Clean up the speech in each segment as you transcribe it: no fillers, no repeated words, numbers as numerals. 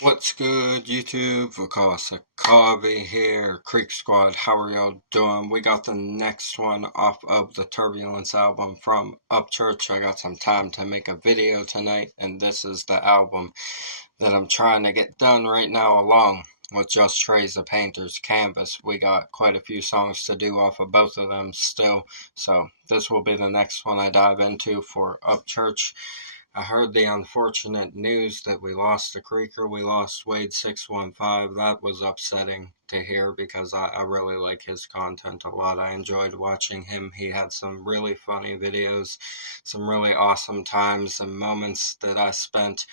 What's good, YouTube? Vakasa Kavi here, Creeksquad. How are y'all doing? We got the next one off of the Turbulence album from Upchurch. I got some time to make a video tonight, and this is the album that I'm trying to get done right now, along with Just Trey's The Painter's Canvas. We got quite a few songs to do off of both of them still, so this will be the next one I dive into for Upchurch. I heard the unfortunate news that we lost a Creeker. We lost Wade 615. That was upsetting to hear because I really like his content a lot. I enjoyed watching him. He had some really funny videos, some really awesome times and moments that I spent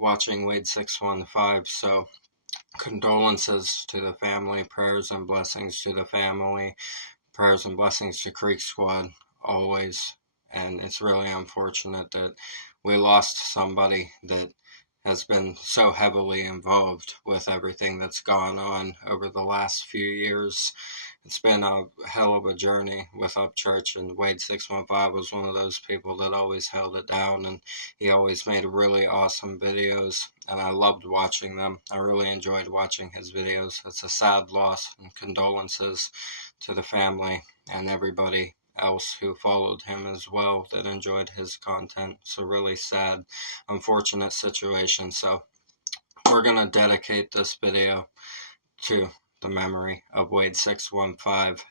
watching Wade 615. So condolences to the family, prayers and blessings to the family, prayers and blessings to Creeksquad always. And it's really unfortunate that we lost somebody that has been so heavily involved with everything that's gone on over the last few years. It's been a hell of a journey with Upchurch, and Wade 615 was one of those people that always held it down, and he always made really awesome videos, and I loved watching them. I really enjoyed watching his videos. It's a sad loss, and condolences to the family and everybody else who followed him as well that enjoyed his content. It's a really sad, unfortunate situation. So we're going to dedicate this video to the memory of Wade 615.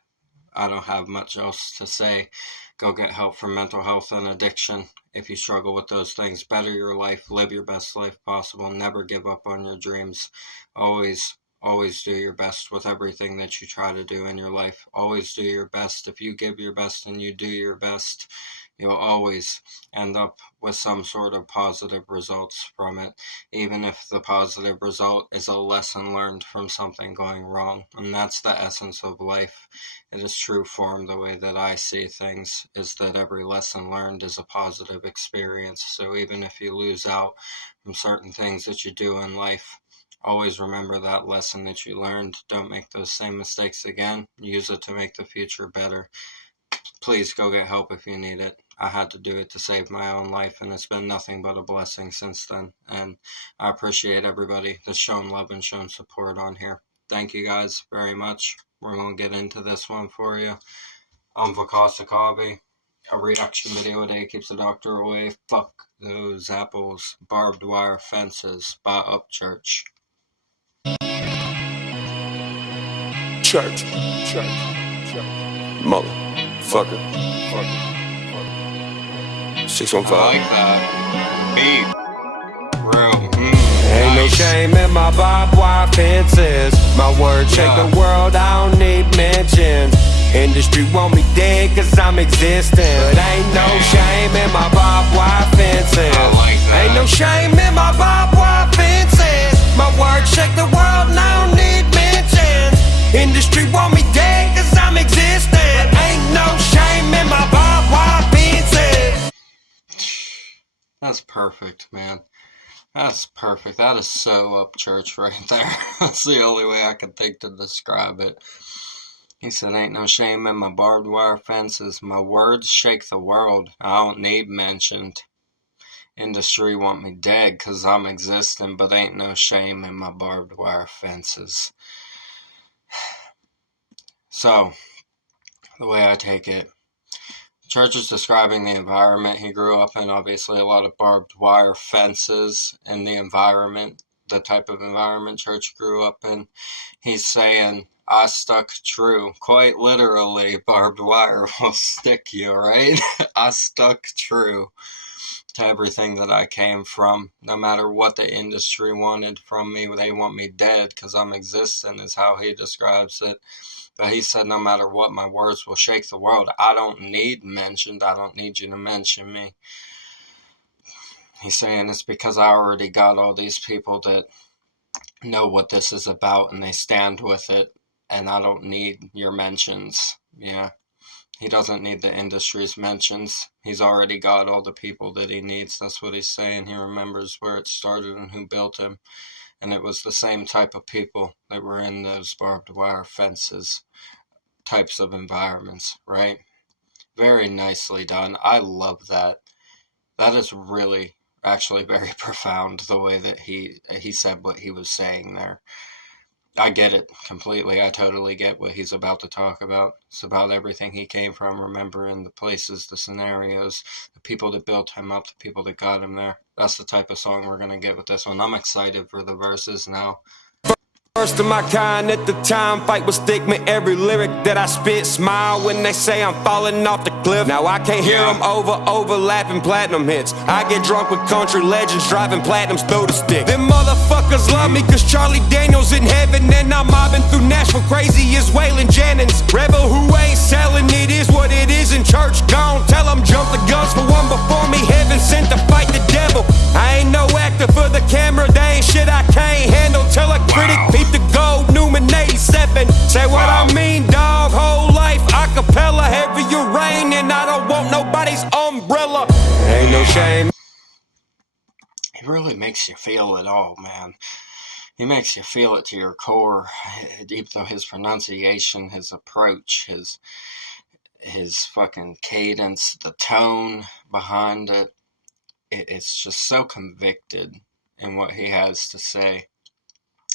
I don't have much else to say. Go get help for mental health and addiction. If you struggle with those things, better your life, live your best life possible, never give up on your dreams. Always do your best with everything that you try to do in your life. Always do your best. If you give your best and you do your best, you'll always end up with some sort of positive results from it, even if the positive result is a lesson learned from something going wrong. And that's the essence of life. It is true form. The way that I see things is that every lesson learned is a positive experience. So even if you lose out from certain things that you do in life, always remember that lesson that you learned. Don't make those same mistakes again. Use it to make the future better. Please go get help if you need it. I had to do it to save my own life, and it's been nothing but a blessing since then. And I appreciate everybody that's shown love and shown support on here. Thank you guys very much. We're going to get into this one for you. I'm Vakasa Kavi. A reaction video a day keeps the doctor away. Fuck those apples. Barbed wire fences by Upchurch. Church. Motherfucker. 615. I like that. Beat. Real. Ain't no shame in my barbed wire fences. My words shake the world, I don't need mentions. Industry want me dead cause I'm existing. But ain't no shame in my barbed wire fences. Ain't no shame in my barbed wire fences. My words shake the world and I don't need mentions. Industry want me dead cause I'm existing. But ain't no shame in my barbed wire fences. That's perfect, man. That's perfect. That is so Upchurch right there. That's the only way I can think to describe it. He said, ain't no shame in my barbed wire fences. My words shake the world. I don't need mentioned. Industry want me dead cause I'm existing, but ain't no shame in my barbed wire fences. So, the way I take it, Church is describing the environment he grew up in. Obviously, a lot of barbed wire fences in the environment, the type of environment Church grew up in. He's saying, I stuck true. Quite literally, barbed wire will stick you, right? I stuck true to everything that I came from. No matter what the industry wanted from me, they want me dead because I'm existing, is how he describes it. But he said, no matter what, my words will shake the world. I don't need mentioned. I don't need you to mention me. He's saying it's because I already got all these people that know what this is about and they stand with it. And I don't need your mentions. Yeah. He doesn't need the industry's mentions. He's already got all the people that he needs. That's what he's saying. He remembers where it started and who built him. And it was the same type of people that were in those barbed wire fences types of environments, right? Very nicely done. I love that. That is really, actually very profound, the way that he said what he was saying there. I get it completely. I totally get what he's about to talk about. It's about everything he came from, remembering the places, the scenarios, the people that built him up, the people that got him there. That's the type of song we're going to get with this one. I'm excited for the verses now. First of my kind at the time, fight with stigma. Every lyric that I spit, smile when they say I'm falling off the cliff. Now I can't hear them overlapping platinum hits. I get drunk with country legends, driving platinums through the stick. Them motherfuckers love me cause Charlie Daniels in heaven, and I'm mobbing through Nashville crazy as Waylon Jennings. Rebel who ain't selling, it is what it is in church. Gone, tell them jump the guns for one before me. Heaven sent to fight the devil. I ain't no actor for the camera, they ain't shit I can't handle. Tell a critic, peep the gold, Newman 87. Say what I mean, dog, whole life acapella. Heavier rain and I don't want nobody's umbrella. Ain't no shame. He really makes you feel it all, man. He makes you feel it to your core. Even though his pronunciation, his approach, his fucking cadence, the tone behind it, it's just so convicted in what he has to say.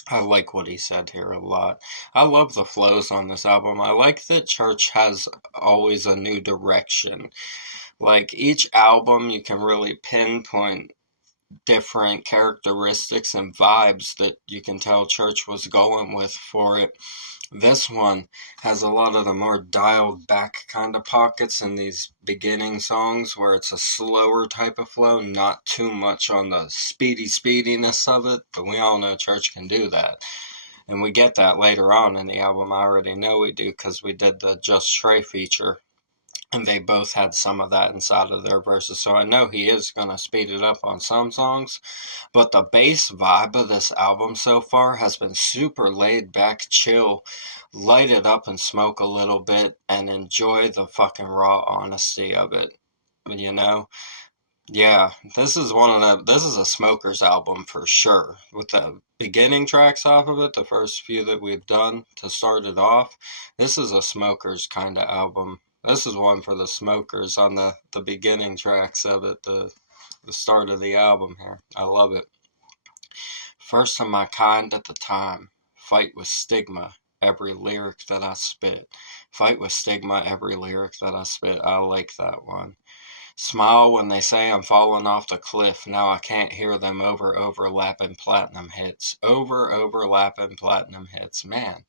I like what he said here a lot. I love the flows on this album. I like that Church has always a new direction. Like, each album you can really pinpoint different characteristics and vibes that you can tell Church was going with for it. This one has a lot of the more dialed back kind of pockets in these beginning songs where it's a slower type of flow, not too much on the speediness of it, but we all know Church can do that. And we get that later on in the album. I already know we do because we did the Just Trey feature, and they both had some of that inside of their verses. So I know he is going to speed it up on some songs. But the bass vibe of this album so far has been super laid back, chill. Light it up and smoke a little bit and enjoy the fucking raw honesty of it. You know? Yeah, this is a smoker's album for sure. With the beginning tracks off of it, the first few that we've done to start it off, this is a smoker's kind of album. This is one for the smokers on the beginning tracks of it, the start of the album here. I love it. First of my kind at the time. Fight with stigma, every lyric that I spit. Fight with stigma, every lyric that I spit. I like that one. Smile when they say I'm falling off the cliff. Now I can't hear them overlapping platinum hits. Overlapping platinum hits. Man.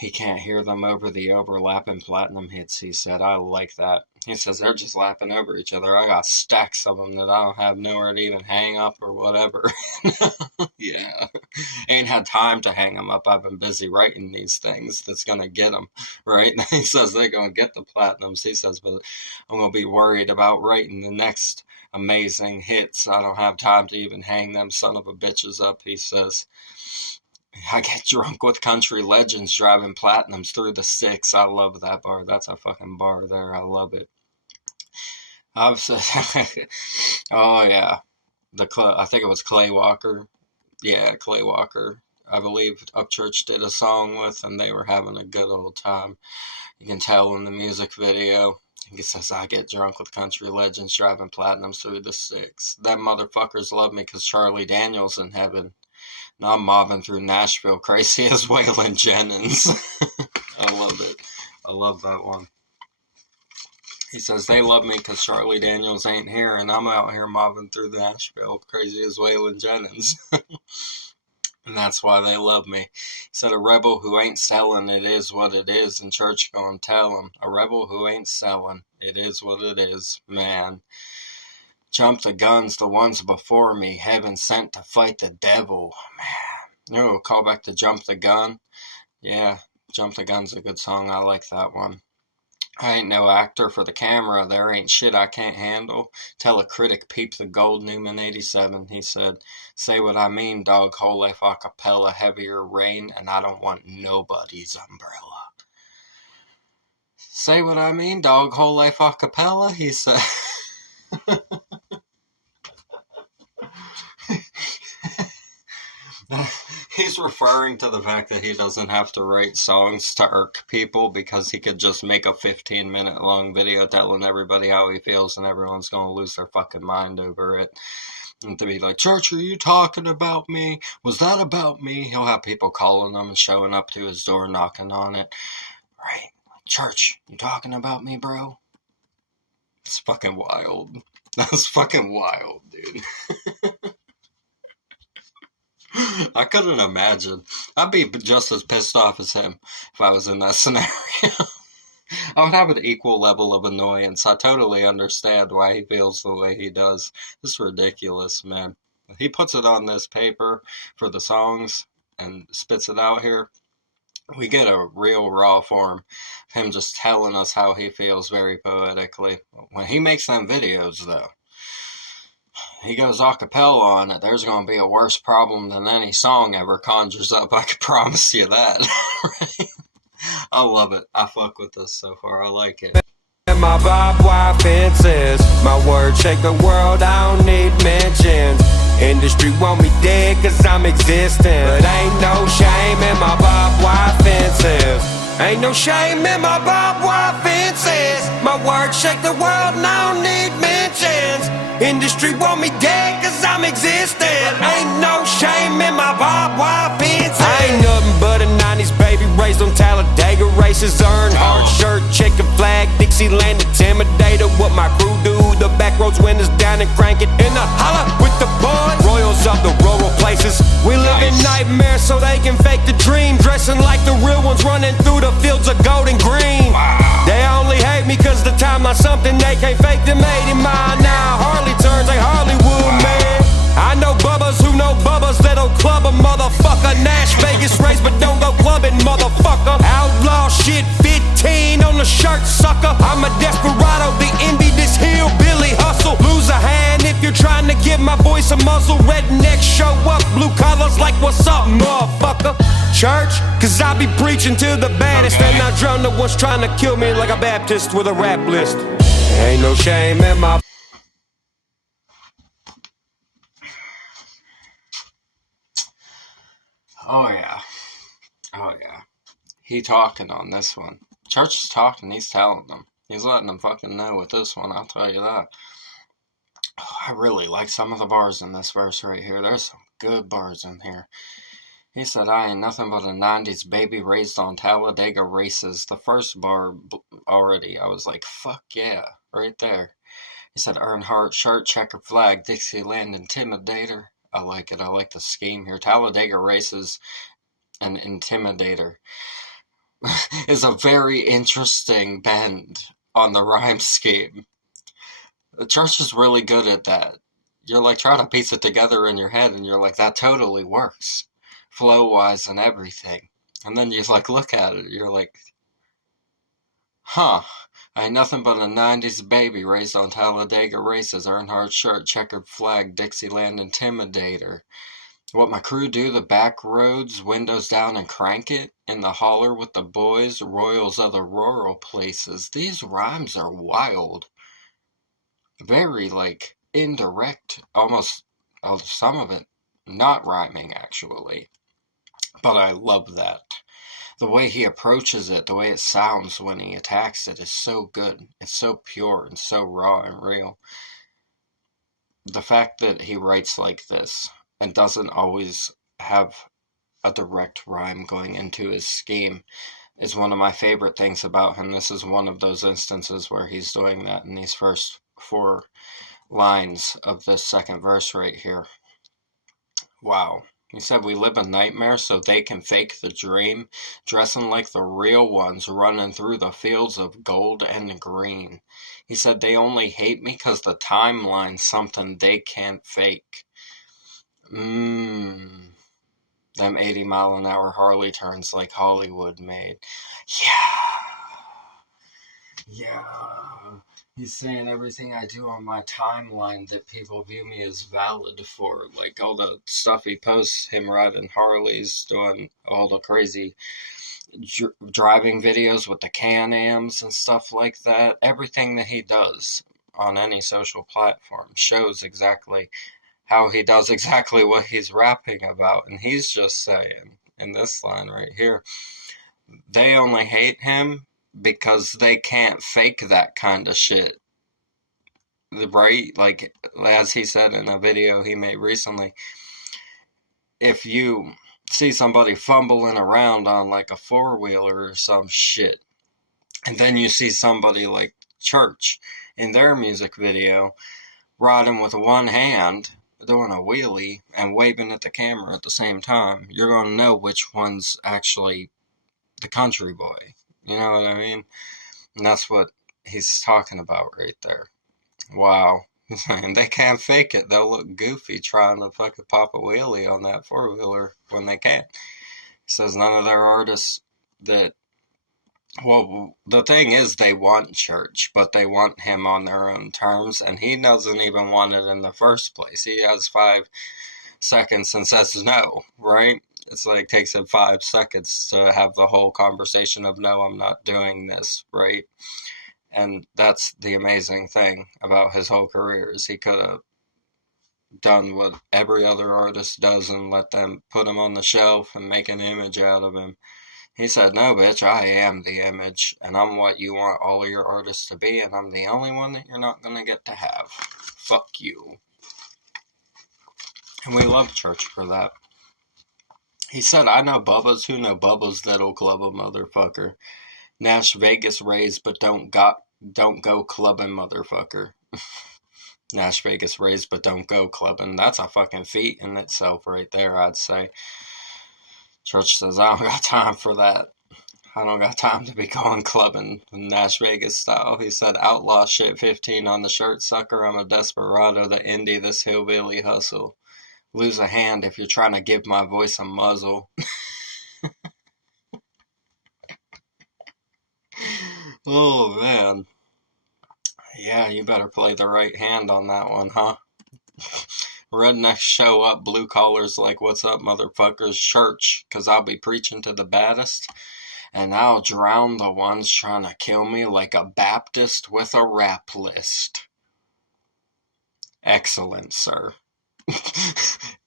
He can't hear them over the overlapping platinum hits, he said. I like that. He says they're just lapping over each other. I got stacks of them that I don't have nowhere to even hang up or whatever. Yeah. Ain't had time to hang them up. I've been busy writing these things that's going to get them, right? He says they're going to get the platinums. He says, but I'm going to be worried about writing the next amazing hits. I don't have time to even hang them son of a bitches up, he says. I get drunk with country legends driving platinums through the sticks. I love that bar. That's a fucking bar there. I love it. Oh, yeah. I think it was Clay Walker. Yeah, Clay Walker. I believe Upchurch did a song with, and they were having a good old time. You can tell in the music video. He says, I get drunk with country legends driving platinums through the sticks. Them motherfuckers love me because Charlie Daniels in heaven. Now I'm mobbing through Nashville crazy as Waylon Jennings. I love it. I love that one. He says, they love me because Charlie Daniels ain't here, and I'm out here mobbing through Nashville crazy as Waylon Jennings. And that's why they love me. He said, a rebel who ain't selling, it is what it is, and Church gonna tell him. A rebel who ain't selling, it is what it is, man. Jump the guns, the ones before me, heaven sent to fight the devil. Man. No, call back to Jump the Gun. Yeah, Jump the Gun's a good song. I like that one. I ain't no actor for the camera. There ain't shit I can't handle. Tell a critic, peep the gold, Newman 87. He said, say what I mean, dog, whole life acapella, heavier rain, and I don't want nobody's umbrella. Say what I mean, dog, whole life acapella, he said. He's referring to the fact that he doesn't have to write songs to irk people because he could just make a 15-minute long video telling everybody how he feels and everyone's going to lose their fucking mind over it. And to be like, Church, are you talking about me? Was that about me? He'll have people calling him and showing up to his door, knocking on it. Right. Church, you talking about me, bro? It's fucking wild. That's fucking wild, dude. I couldn't imagine. I'd be just as pissed off as him if I was in that scenario. I would have an equal level of annoyance. I totally understand why he feels the way he does. It's ridiculous, man. He puts it on this paper for the songs and spits it out here. We get a real raw form of him just telling us how he feels very poetically. When he makes them videos, though, he goes a cappella on it, there's going to be a worse problem than any song ever conjures up. I can promise you that. Right? I love it. I fuck with this so far. I like it. My barbed wire fences, my words shake the world, I don't need mentions. Industry want me dead cause I'm existing, but ain't no shame in my barbed wire fences. Ain't no shame in my barbed wire fences. My words shake the world and I don't need mentions. Industry want me dead cause I'm existing. Ain't no shame in my barbed wire fences. I ain't nothing but a 90s baby raised on Talladega races. Earned hard shirt, chicken flag, Dixieland intimidator. What my crew do, the back roads windows down and crank it in the holla with the boys. Royals of the rural places. We live in nightmares so they can fake the dream. Dressing like the real ones running through the fields of gold and green. They only hate me cause the timeline's something they can't fake. Them 80 mile now Harley turns a Hollywood man. I know bubbas who know bubbas that'll club a motherfucker. Nash Vegas race but don't go clubbing, motherfucker. Outlaw shit 15 on the shirt, sucker. I'm a desperado, the envy, this hillbilly hustle. Lose a hand if you're trying to give my voice a muzzle. Rednecks show up, blue collars like what's up, motherfucker. Church, cause I be preaching to the baddest, and I drown the ones trying to kill me like a Baptist with a rap list. Ain't no shame in my... Oh yeah. Oh yeah. He talking on this one. Church is talking, he's telling them. He's letting them fucking know with this one, I'll tell you that. Oh, I really like some of the bars in this verse right here. There's some good bars in here. He said, I ain't nothing but a 90s baby raised on Talladega races. The first bar already, I was like, fuck yeah, right there. He said, Earnhardt shirt, checker flag, Dixieland intimidator. I like it. I like the scheme here. Talladega races and intimidator is a very interesting bend on the rhyme scheme. The Church is really good at that. You're like trying to piece it together in your head and you're like, that totally works. Flow-wise and everything. And then you like look at it, you're like, huh. I ain't nothing but a 90s baby raised on Talladega races, Earnhardt shirt, checkered flag, Dixieland intimidator. What my crew do, the back roads, windows down and crank it, in the holler with the boys, royals of the rural places. These rhymes are wild. Very, like, indirect, almost, some of it not rhyming, actually. But I love that. The way he approaches it, the way it sounds when he attacks it is so good. It's so pure and so raw and real. The fact that he writes like this and doesn't always have a direct rhyme going into his scheme is one of my favorite things about him. This is one of those instances where he's doing that in these first 4 lines of this second verse right here. Wow. He said, we live a nightmare so they can fake the dream, dressing like the real ones, running through the fields of gold and green. He said, they only hate me because the timeline's something they can't fake. Them 80-mile-an-hour Harley turns like Hollywood made. Yeah. He's saying everything I do on my timeline that people view me as valid for. Like all the stuff he posts, him riding Harleys, doing all the crazy driving videos with the Can-Ams and stuff like that. Everything that he does on any social platform shows exactly how he does exactly what he's rapping about. And he's just saying, in this line right here, they only hate him because they can't fake that kind of shit. Right? Like, as he said in a video he made recently, if you see somebody fumbling around on like a four-wheeler or some shit, and then you see somebody like Church in their music video riding with one hand, doing a wheelie, and waving at the camera at the same time, you're going to know which one's actually the country boy. You know what I mean? And that's what he's talking about right there. Wow. And they can't fake it. They'll look goofy trying to fucking pop a wheelie on that four-wheeler when they can't. He says none of their artists that... Well, the thing is, they want Church, but they want him on their own terms, and he doesn't even want it in the first place. He has 5 seconds and says no, right? It's like, takes him 5 seconds to have the whole conversation of, no, I'm not doing this, right? And that's the amazing thing about his whole career, is he could have done what every other artist does and let them put him on the shelf and make an image out of him. He said, no, bitch, I am the image, and I'm what you want all of your artists to be, and I'm the only one that you're not going to get to have. Fuck you. And we love Church for that. He said, I know Bubba's who know Bubba's that'll club a motherfucker. Nash Vegas raised, but don't go clubbing, motherfucker. Nash Vegas raised, but don't go clubbing. That's a fucking feat in itself right there, I'd say. Church says, I don't got time for that. I don't got time to be going clubbing Nash Vegas style. He said, outlaw shit 15 on the shirt, sucker. I'm a desperado, the indie, this hillbilly hustle. Lose a hand if you're trying to give my voice a muzzle. Oh, man. Yeah, you better play the right hand on that one, huh? Rednecks show up, blue collars like, what's up, motherfuckers? Church, 'cause I'll be preaching to the baddest, and I'll drown the ones trying to kill me like a Baptist with a rap list. Excellent, sir.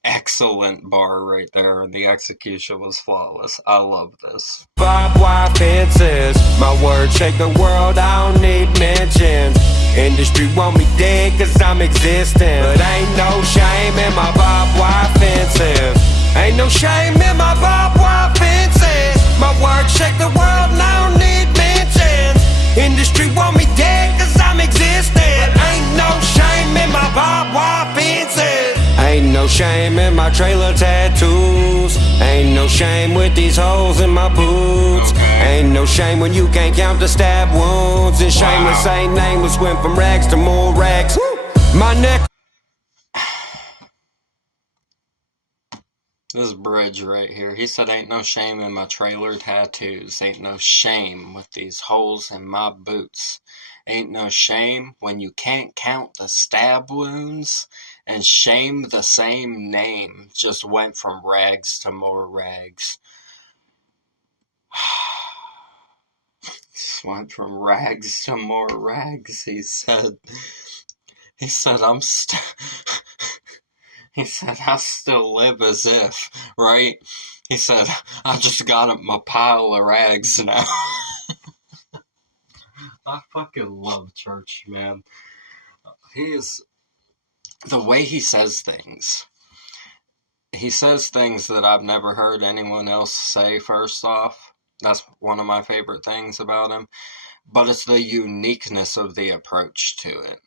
Excellent bar right there, and the execution was flawless. I love this. Barbed wire fences, my word shake the world, I don't need mentions. Industry want me dead cause I'm existing, but ain't no shame in my barbed wire fences. Ain't no shame in my barbed wire fences. My word shake the world and I don't need mentions. Industry want me dead cause I'm existing, but ain't no shame in my barbed wire fences. Ain't no shame in my trailer tattoos. Ain't no shame with these holes in my boots. Ain't no shame when you can't count the stab wounds. And shameless ain't nameless, went from rags to more rags. My neck. This bridge right here. He said, ain't no shame in my trailer tattoos. Ain't no shame with these holes in my boots. Ain't no shame when you can't count the stab wounds. And shame the same name just went from rags to more rags. Just went from rags to more rags, he said. He said, he said, I still live as if, right? He said, I just got my pile of rags now. I fucking love Church, man. He is... The way he says things that I've never heard anyone else say, first off. That's one of my favorite things about him. But it's the uniqueness of the approach to it.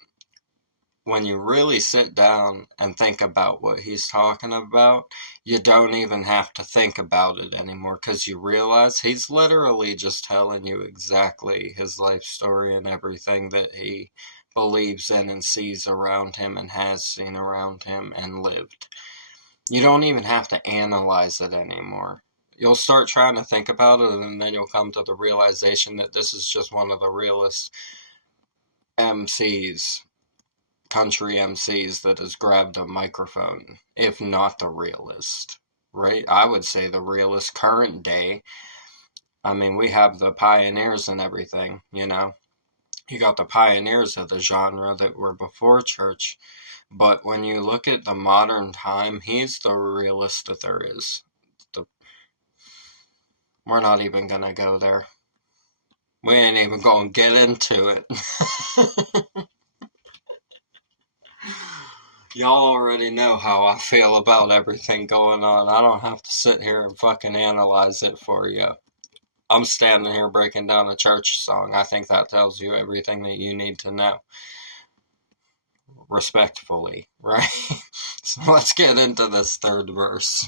When you really sit down and think about what he's talking about, you don't even have to think about it anymore, because you realize he's literally just telling you exactly his life story and everything that he believes in and sees around him and has seen around him and lived. You don't even have to analyze it anymore. You'll start trying to think about it, and then you'll come to the realization that this is just one of the realest MCs, country MCs, that has grabbed a microphone, if not the realest, right? I would say the realest current day. I mean, we have the pioneers and everything, you know. You got the pioneers of the genre that were before Church. But when you look at the modern time, he's the realest that there is. We're not even going to go there. We ain't even going to get into it. Y'all already know how I feel about everything going on. I don't have to sit here and fucking analyze it for you. I'm standing here breaking down a Church song. I think that tells you everything that you need to know. Respectfully, right? So let's get into this third verse.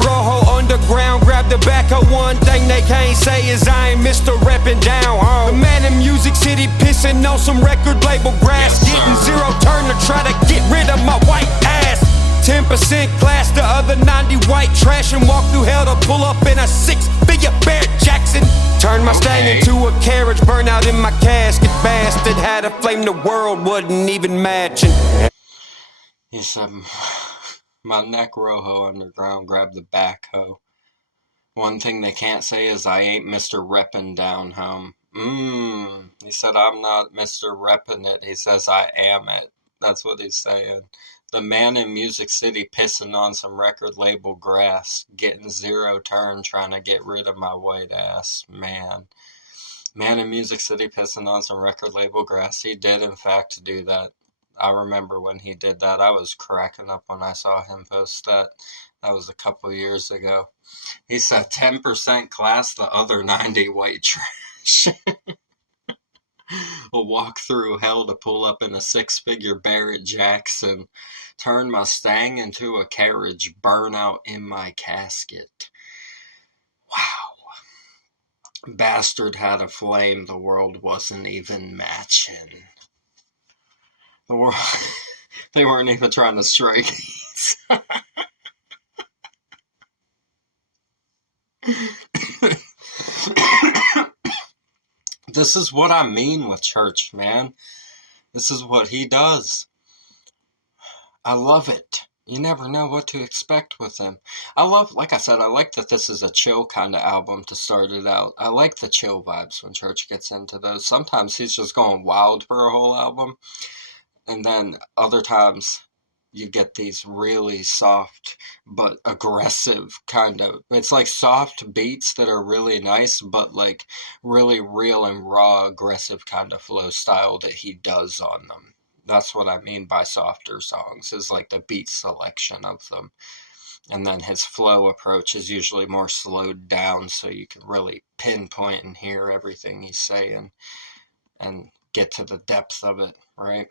Rojo underground, grab the back of one thing they can't say is I ain't Mr. Reppin' down home. The man in Music City pissing on some record label grass, Yes, getting sir. zero turn to try to get rid of my white ass. 10% class, the other 90 white trash, and walk through hell to pull up in a 6-figure Bear Jackson. Turn my Stang into a carriage, burn out in my casket. Bastard had a flame the world wasn't even matching. He said, my neck Rojo underground, grab the backhoe. One thing they can't say is I ain't Mr. Reppin' down home. He said I'm not Mr. Reppin' it. He says I am it. That's what he's saying. The man in Music City pissing on some record label grass, getting zero turn trying to get rid of my white ass. Man in Music City pissing on some record label grass. He did in fact do that. I remember when he did that. I was cracking up when I saw him post that. That was a couple years ago. He said 10% class, the other 90 white trash. Will walk through hell to pull up in a 6-figure Barrett Jackson. Turn my Stang into a carriage, burn out in my casket. Wow. Bastard had a flame the world wasn't even matching. The world, they weren't even trying to strike. This is what I mean with Church, man. This is what he does. I love it. You never know what to expect with him. Like I said, I like that this is a chill kind of album to start it out. I like the chill vibes when Church gets into those. Sometimes he's just going wild for a whole album. And then other times you get these really soft but aggressive kind of, it's like soft beats that are really nice, but like really real and raw, aggressive kind of flow style that he does on them. That's what I mean by softer songs, is like the beat selection of them. And then his flow approach is usually more slowed down, so you can really pinpoint and hear everything he's saying and get to the depth of it, right?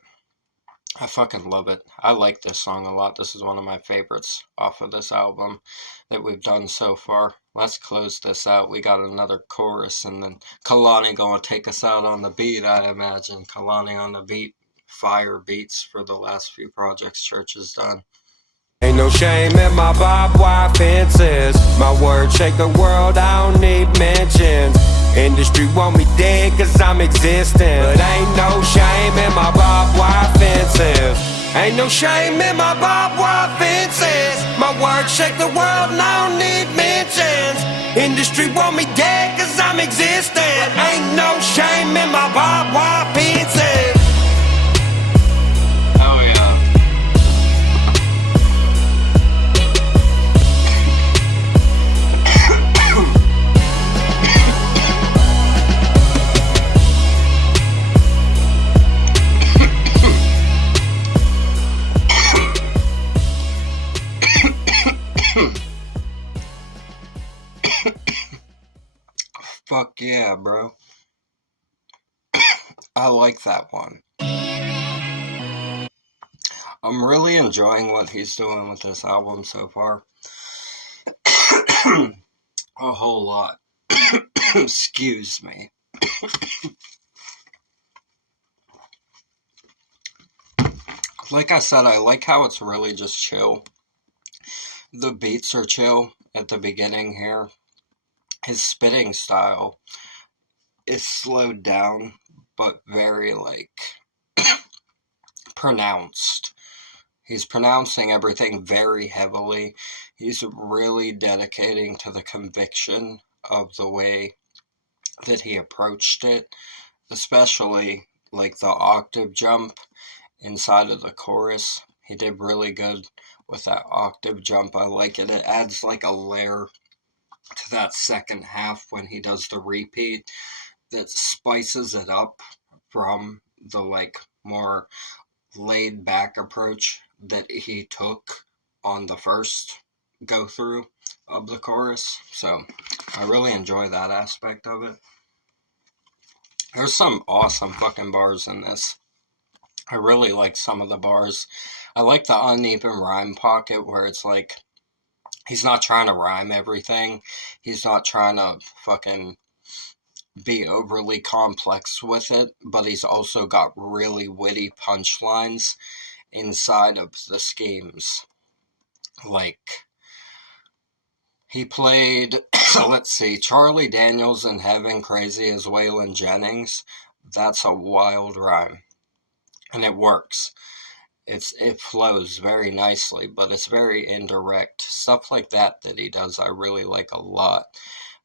I fucking love it. I like this song a lot. This is one of my favorites off of this album that we've done so far. Let's close this out. We got another chorus, and then Kalani gonna take us out on the beat, I imagine. Kalani on the beat. Fire beats for the last few projects Church has done. Ain't no shame in my barbed wire fences. My words shake the world, I don't need mentions. Industry want me dead cause I'm existing. But ain't no shame in my barbed wire fences. Ain't no shame in my barbed wire fences. My words shake the world and I don't need mentions. Industry want me dead cause I'm existing. Ain't no shame in my barbed wire fences. Oh yeah. Fuck yeah, bro. I like that one. I'm really enjoying what he's doing with this album so far. A whole lot. Excuse me. Like I said, I like how it's really just chill. The beats are chill at the beginning here. His spitting style is slowed down, but very, like, pronounced. He's pronouncing everything very heavily. He's really dedicating to the conviction of the way that he approached it. especially like the octave jump inside of the chorus. He did really good with that octave jump. I like it. It adds like a layer to that second half when he does the repeat that spices it up from the like more laid back approach that he took on the first go through of the chorus. So I really enjoy that aspect of it. There's some awesome fucking bars in this. I really like some of the bars. I like the uneven rhyme pocket where it's like he's not trying to rhyme everything. He's not trying to fucking be overly complex with it, but he's also got really witty punchlines inside of the schemes. Like, he played, let's see, Charlie Daniels in Heaven, Crazy as Waylon Jennings. That's a wild rhyme. And it works. It flows very nicely, but it's very indirect. Stuff like that he does, I really like a lot.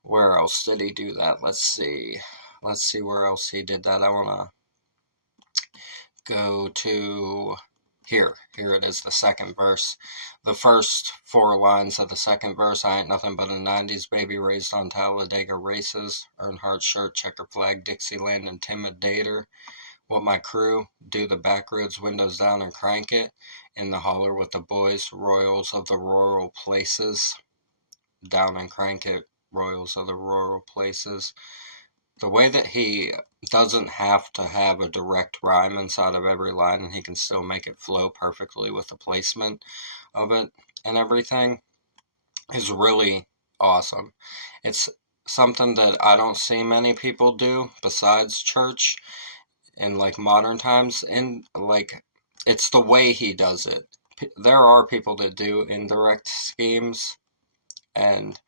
Where else did he do that? Let's see where else he did that. I want to go to here it is, the second verse. The first 4 lines of the second verse: I ain't nothing but a 90s baby raised on Talladega races, Earnhardt shirt, checker flag, Dixieland intimidator. What my crew do, the back roads windows down and crank it, in the holler with the boys, royals of the rural places, down and crank it, royals of the rural places. The way that he doesn't have to have a direct rhyme inside of every line, and he can still make it flow perfectly with the placement of it and everything, is really awesome. It's something that I don't see many people do besides church in like modern times, and like it's the way he does it. There are people that do indirect schemes, and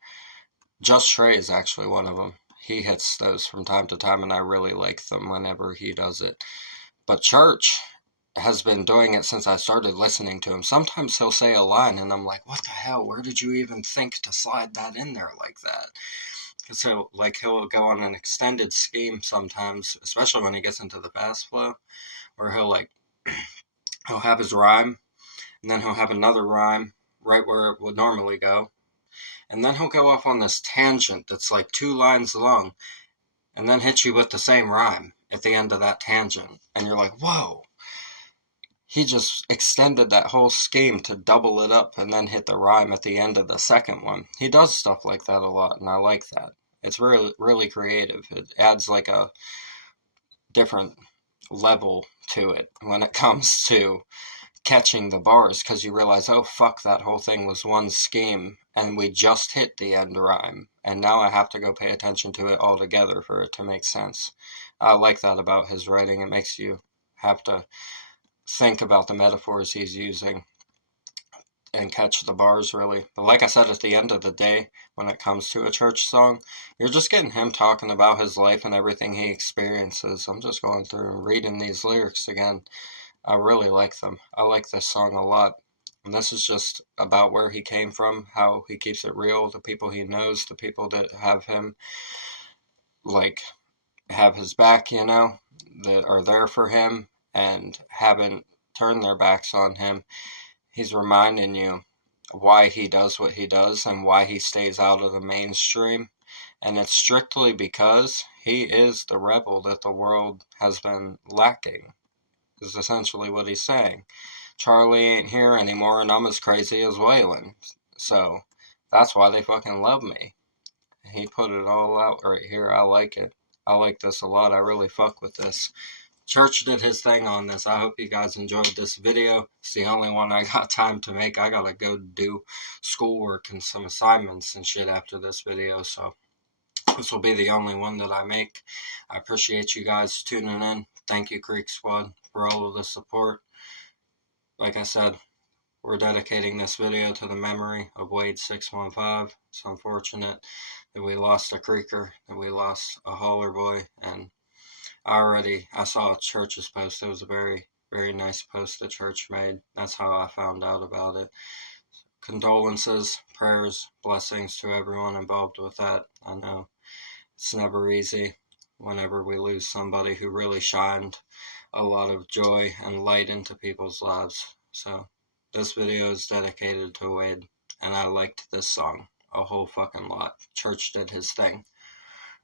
Just Trey is actually one of them. He hits those from time to time, and I really like them whenever he does it. But Church has been doing it since I started listening to him. Sometimes he'll say a line, and I'm like, what the hell? Where did you even think to slide that in there like that? So, like, he'll go on an extended scheme sometimes, especially when he gets into the fast flow, where he'll have his rhyme, and then he'll have another rhyme right where it would normally go. And then he'll go off on this tangent that's like 2 lines long, and then hit you with the same rhyme at the end of that tangent. And you're like, whoa. He just extended that whole scheme to double it up and then hit the rhyme at the end of the second one. He does stuff like that a lot, and I like that. It's really, really creative. It adds like a different level to it when it comes to catching the bars, because you realize, oh fuck, that whole thing was one scheme and we just hit the end rhyme, and now I have to go pay attention to it all together for it to make sense. I like that about his writing. It makes you have to think about the metaphors he's using and catch the bars, really. But like I said, at the end of the day, when it comes to a church song, you're just getting him talking about his life and everything he experiences. I'm just going through and reading these lyrics again. I really like them. I like this song a lot. And this is just about where he came from, how he keeps it real, the people he knows, the people that have him, like, have his back, you know, that are there for him and haven't turned their backs on him. He's reminding you why he does what he does and why he stays out of the mainstream. And it's strictly because he is the rebel that the world has been lacking, is essentially what he's saying. Charlie ain't here anymore, and I'm as crazy as Waylon. So that's why they fucking love me. He put it all out right here. I like it. I like this a lot. I really fuck with this. Church did his thing on this. I hope you guys enjoyed this video. It's the only one I got time to make. I gotta go do schoolwork and some assignments and shit after this video, so this will be the only one that I make. I appreciate you guys tuning in. Thank you, Creeksquad, for all of the support. Like I said, we're dedicating this video to the memory of Wade 615. It's unfortunate that we lost a creeker, that we lost a hauler boy, and I saw Church's post. It was a very, very nice post that Church made. That's how I found out about it. Condolences, prayers, blessings to everyone involved with that. I know it's never easy. whenever we lose somebody who really shined a lot of joy and light into people's lives. So this video is dedicated to Wade, and I liked this song a whole fucking lot. Church did his thing.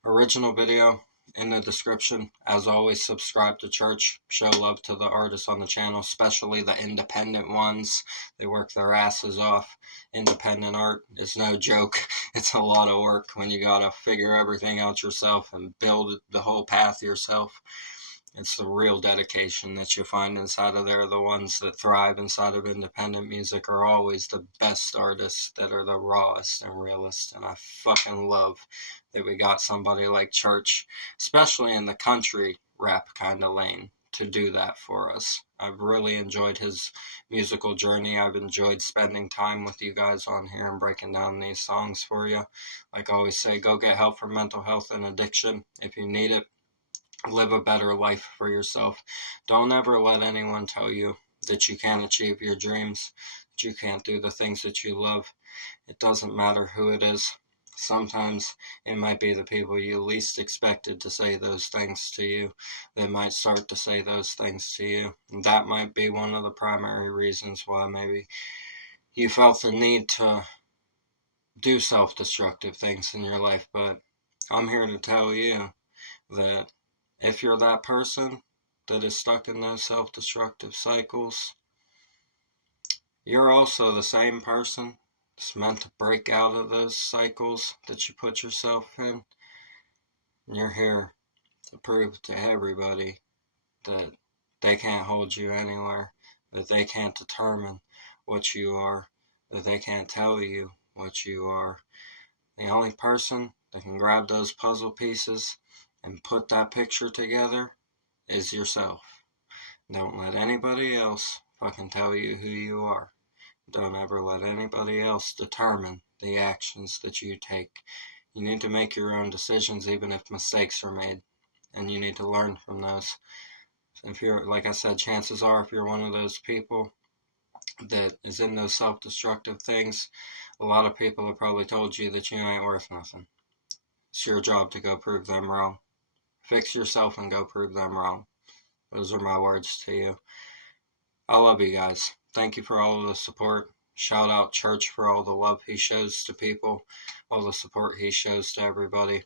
Original video in the description. As always, subscribe to Church. Show love to the artists on the channel, especially the independent ones. They work their asses off. Independent art is no joke. It's a lot of work when you gotta figure everything out yourself and build the whole path yourself. It's the real dedication that you find inside of there. The ones that thrive inside of independent music are always the best artists that are the rawest and realest. And I fucking love that we got somebody like Church, especially in the country rap kind of lane, to do that for us. I've really enjoyed his musical journey. I've enjoyed spending time with you guys on here and breaking down these songs for you. Like I always say, go get help for mental health and addiction if you need it. Live a better life for yourself. Don't ever let anyone tell you that you can't achieve your dreams, that you can't do the things that you love. It doesn't matter who it is. Sometimes it might be the people you least expected to say those things to you that might start to say those things to you. And that might be one of the primary reasons why maybe you felt the need to do self-destructive things in your life. But I'm here to tell you that if you're that person that is stuck in those self-destructive cycles, you're also the same person that's meant to break out of those cycles that you put yourself in. And you're here to prove to everybody that they can't hold you anywhere, that they can't determine what you are, that they can't tell you what you are. The only person that can grab those puzzle pieces and put that picture together is yourself. Don't let anybody else fucking tell you who you are. Don't ever let anybody else determine the actions that you take. You need to make your own decisions even if mistakes are made, and you need to learn from those. If you're, like I said, chances are if you're one of those people that is in those self-destructive things, a lot of people have probably told you that you ain't worth nothing. It's your job to go prove them wrong. Fix yourself and go prove them wrong. Those are my words to you. I love you guys. Thank you for all of the support. Shout out Church for all the love he shows to people, all the support he shows to everybody.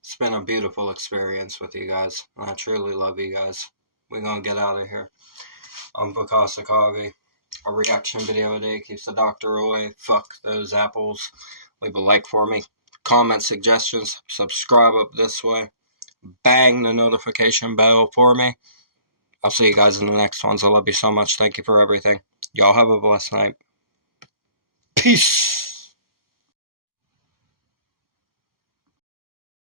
It's been a beautiful experience with you guys. I truly love you guys. We're going to get out of here. I'm Vakasa Kavi. A reaction video a day keeps the doctor away. Fuck those apples. Leave a like for me. Comment suggestions. Subscribe up this way. Bang the notification bell for me. I'll see you guys in the next ones. I love you so much. Thank you for everything. Y'all have a blessed night. Peace.